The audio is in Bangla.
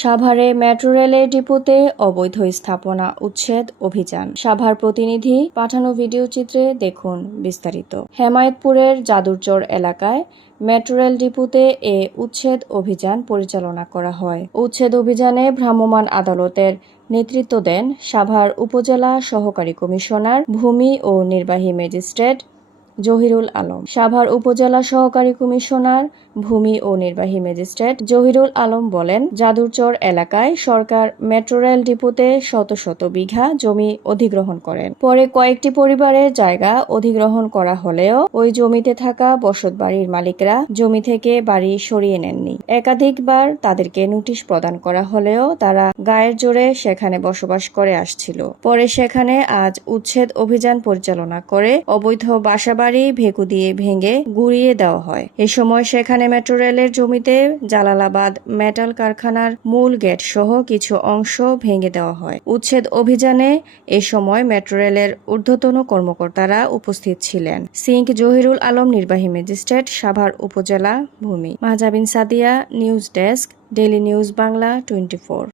সাভারে মেট্রো রেলের ডিপোতে অবৈধ স্থাপনা উচ্ছেদ অভিযান। সাভার প্রতিনিধি পাঠানো ভিডিও চিত্রে দেখুন বিস্তারিত। হেমায়েতপুরের যাদুরচর এলাকায় মেট্রো রেল ডিপোতে উচ্ছেদ অভিযান পরিচালনা করা হয়। উচ্ছেদ অভিযানে ভ্রাম্যমাণ আদালতের নেতৃত্ব দেন সাভার উপজেলা সহকারী কমিশনার ভূমি ও নির্বাহী ম্যাজিস্ট্রেট জহিরুল আলম। সাভার উপজেলা সহকারী কমিশনার ভূমি ও নির্বাহী ম্যাজিস্ট্রেট জহিরুল আলম বলেন, যাদুরচর এলাকায় সরকার মেট্রো রেল ডিপোতে শত শত বিঘা জমি অধিগ্রহণ করেন। পরে কয়েকটি পরিবারের জায়গা অধিগ্রহণ করা হলেও ওই জমিতে থাকা বসতবাড়ির মালিকরা জমি থেকে বাড়ি সরিয়ে নেননি। একাধিকবার তাদেরকে নোটিশ প্রদান করা হলেও তারা গায়ের জোরে সেখানে বসবাস করে আসছিল। পরে সেখানে আজ উচ্ছেদ অভিযান পরিচালনা করে অবৈধ বাসাবাড়ি ভেকু দিয়ে ভেঙে গুড়িয়ে দেওয়া হয়। এ সময় সেখানে মেট্রো রেলের জমিতে জালালাবাদ মেটাল কারখানার মূল গেট সহ কিছু অংশ ভেঙে দেওয়া হয়। উচ্ছেদ অভিযানে এ সময় মেট্রো রেলের ঊর্ধ্বতন কর্মকর্তারা উপস্থিত ছিলেন। সিঙ্ক জহিরুল আলম, নির্বাহী ম্যাজিস্ট্রেট, সাভার উপজেলা। ভূমি। Mahjabin Sadia, news desk, daily news Bangla 24।